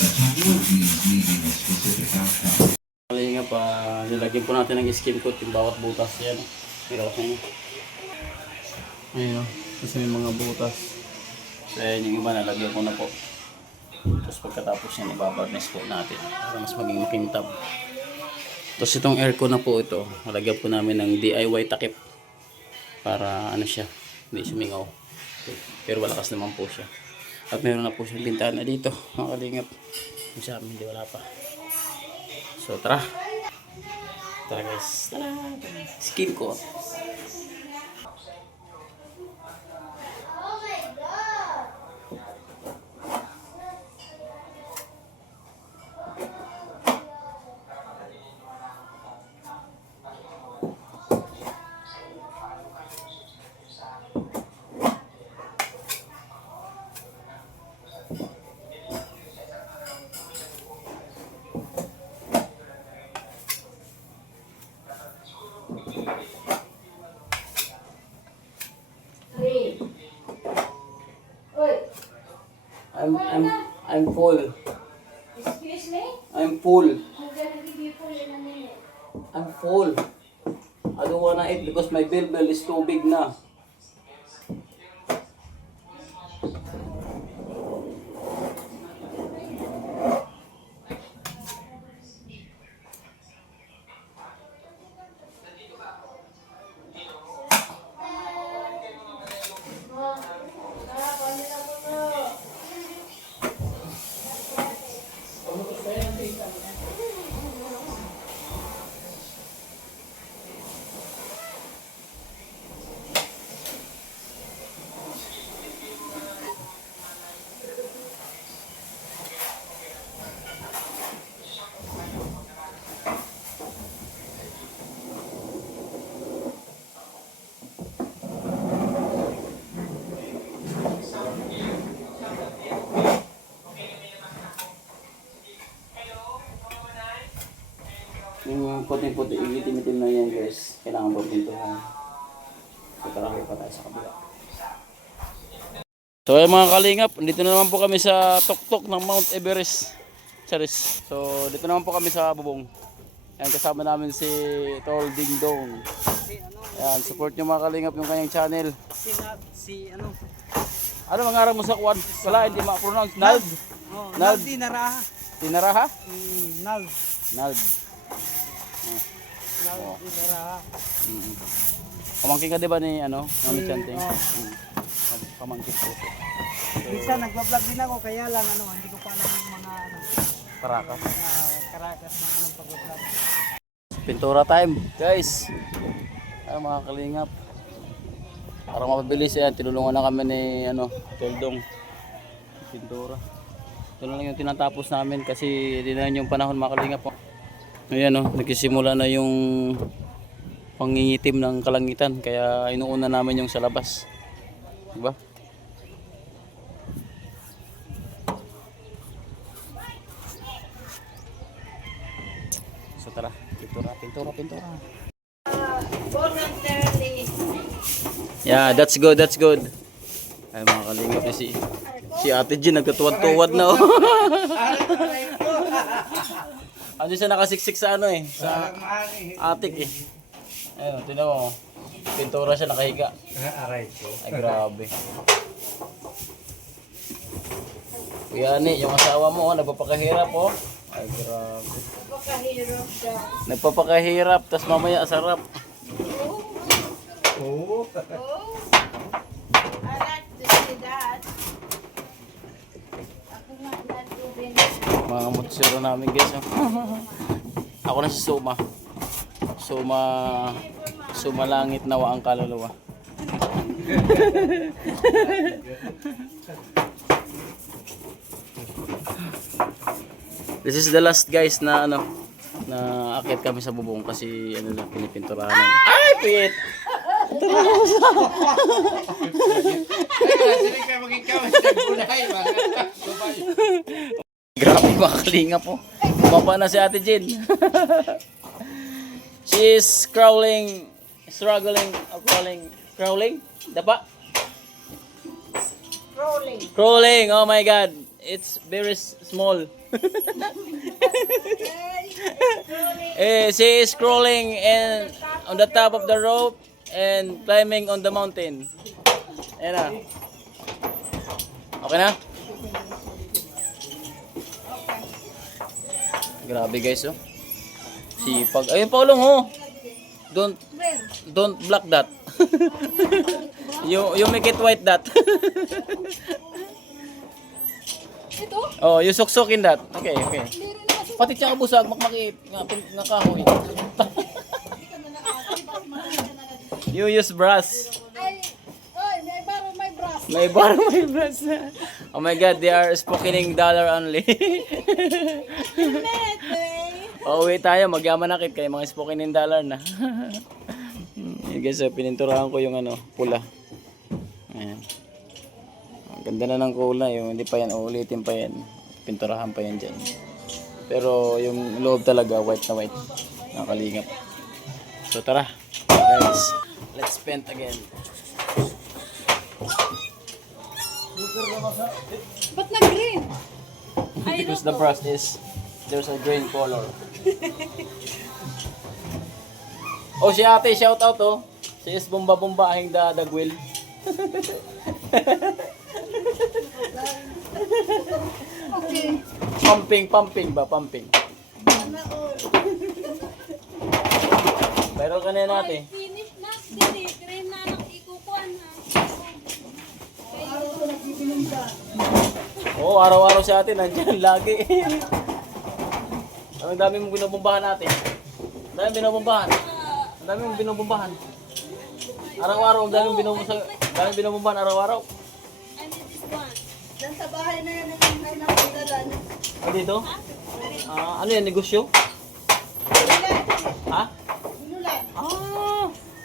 Attachment means needing a specific outcome. Kalingap pa, nilagyan po natin ng skim coat yung bawat butas yan. Mira ko sa inyo. Ayun o, kasi may mga butas. So ayan yung iba, nalagyan ko na po. Tapos pagkatapos yan, ibabarnish po natin para mas maging makintab. Tapos itong aircon na po ito, nalagyan po namin ng DIY takip para ano siya, hindi sumingaw. Pero malakas naman po siya. At meron na po siyang bintana dito, mga kalingap. Yung sa amin, hindi wala pa. So tara. Tara guys. Tara. Skim coat. I'm full. Excuse me? I'm full. I'm gonna give you full in a minute. I'm full. I don't wanna eat because my bell is too big na. Yung puting-puti, itim-itim na yan guys. Kailangan po dito. Pagkarami pa tayo sa kabila. So ay mga kalingap, dito na naman po kami sa tuktok ng Mount Everest. Charis. So dito naman po kami sa bubong. Ayan, kasama namin si Tol Ding Dong. Ayan, support nyo mga kalingap yung kanyang channel. Ano mangarap mo sa kuwan? Wala, hindi ma-pronounce. Nald? Nald Dinaraha. Tinaraha? Nald. Nald. Mm. Pamangkin ka di ba ni ano? Mami Chanting? Pamangkin ko. Minsan nagbablog din ako, kaya lang hindi ko pa alam yung mga Parakas. karakas na pag-vlog. Pintura time, guys. Ay, mga kalingap. Para mapabilis yan, tinulungan na kami ni Toldong. Pintura. Ito na lang yung tinatapos namin kasi di na yung panahon, mga kalingap. Ayan nagsisimula na yung pangingitim ng kalangitan kaya inuuna namin yung sa labas. Diba? So tara, pintura. Voluntarily. Yeah, that's good. Ay mga kalingap si Ate Jean nagkatuwad-tuwad na Ano siya nakasiksik sa sa atik Ayun, tinan mo. Pintura siya nakahiga. Aray ko. Ay grabe. Kuya ni, yung asawa mo nagpapakahirap Ay grabe. Napakahirap daw. Nagpapakahirap, tas mamaya sarap. Oh, I like to see that. Ako nga natubin. Mga mutsuro namin guys. Ako na si Suma. Suma langit nawa ang kaluluwa. This is the last guys na na akit kami sa bubong kasi pinipinturahan namin. Ay, pit! Grabe mga kalingap Bumaba na si Ate Jean. She is crawling. Dapa? Crawling. Oh my God. It's very small. She is crawling and on the top of the rope and climbing on the mountain. Ayan na. Okay na? Grabe guys Sipag. Ayun Paulong Don't block that. you make it white that. Ito? Oh, you suksukin that. Okay. Pati siya kabusag makmakit nga kahoy. You use brass. May bar, may brass. Oh my God, they are spokening dollar only. Uwi tayo, magyaman na kit kayo mga spokening dollar na. Yung guys, pininturahan ko yung pula. Ayan. Ang ganda na ng kulay, yung hindi pa yan, ulitin pa yan. Pinturahan pa yan dyan. Pero yung loob talaga, white na white. Nakalingap. So tara, guys, let's paint again. Ba't nag-green? Because the brush there's a green color. Oh, si ate, shout out Si is bomba-bombahing dagwil. Okay. Pumping ba? Viral ka na yan ate. Finish na. Dili. Green na lang ikukuhan Oo, araw-araw si ate, nandyan lagi. Ang dami mong binubumbahan natin. Ang dami mong binubumbahan. Araw-araw, ang dami mong binubumbahan araw-araw. And this one. Diyan sa bahay na yan ay napundalan. Ah, dito? Ano yan, negosyo? Ha? Inulan.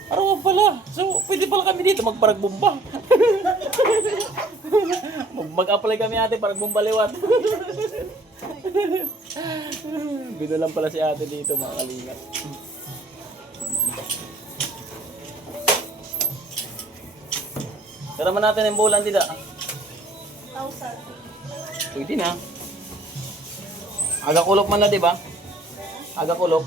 Araw pala. So, pwede pala kami dito magparagbumba. Mag-apply kami ate para bumbaliwat. Binulang pala si ate dito mga kalingap. Tara man natin yung bulan dito. 1,000. Pwede na. Aga kulok man na, di ba? Aga kulok.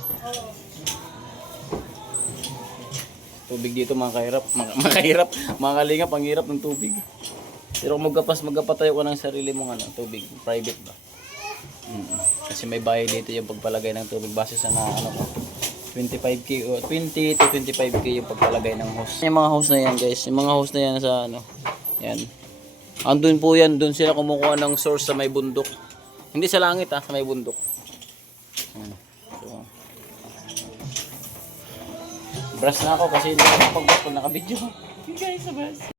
Tubig dito mga kahirap. Mga kalingap, ang hirap ng tubig. Pero kung magkapatayo ko ng sarili mong tubig, private ba? Kasi may bayad dito yung pagpalagay ng tubig base sa 25k o 20 to 25k yung pagpalagay ng hose. Yung mga hose na yan guys, yung mga hose na yan sa ano, yan. Andun po yan, dun sila kumukuha ng source sa may bundok. Hindi sa langit sa may bundok. So, brush na ako kasi hindi ako pag-brush ko naka-video. Guys, sa brush.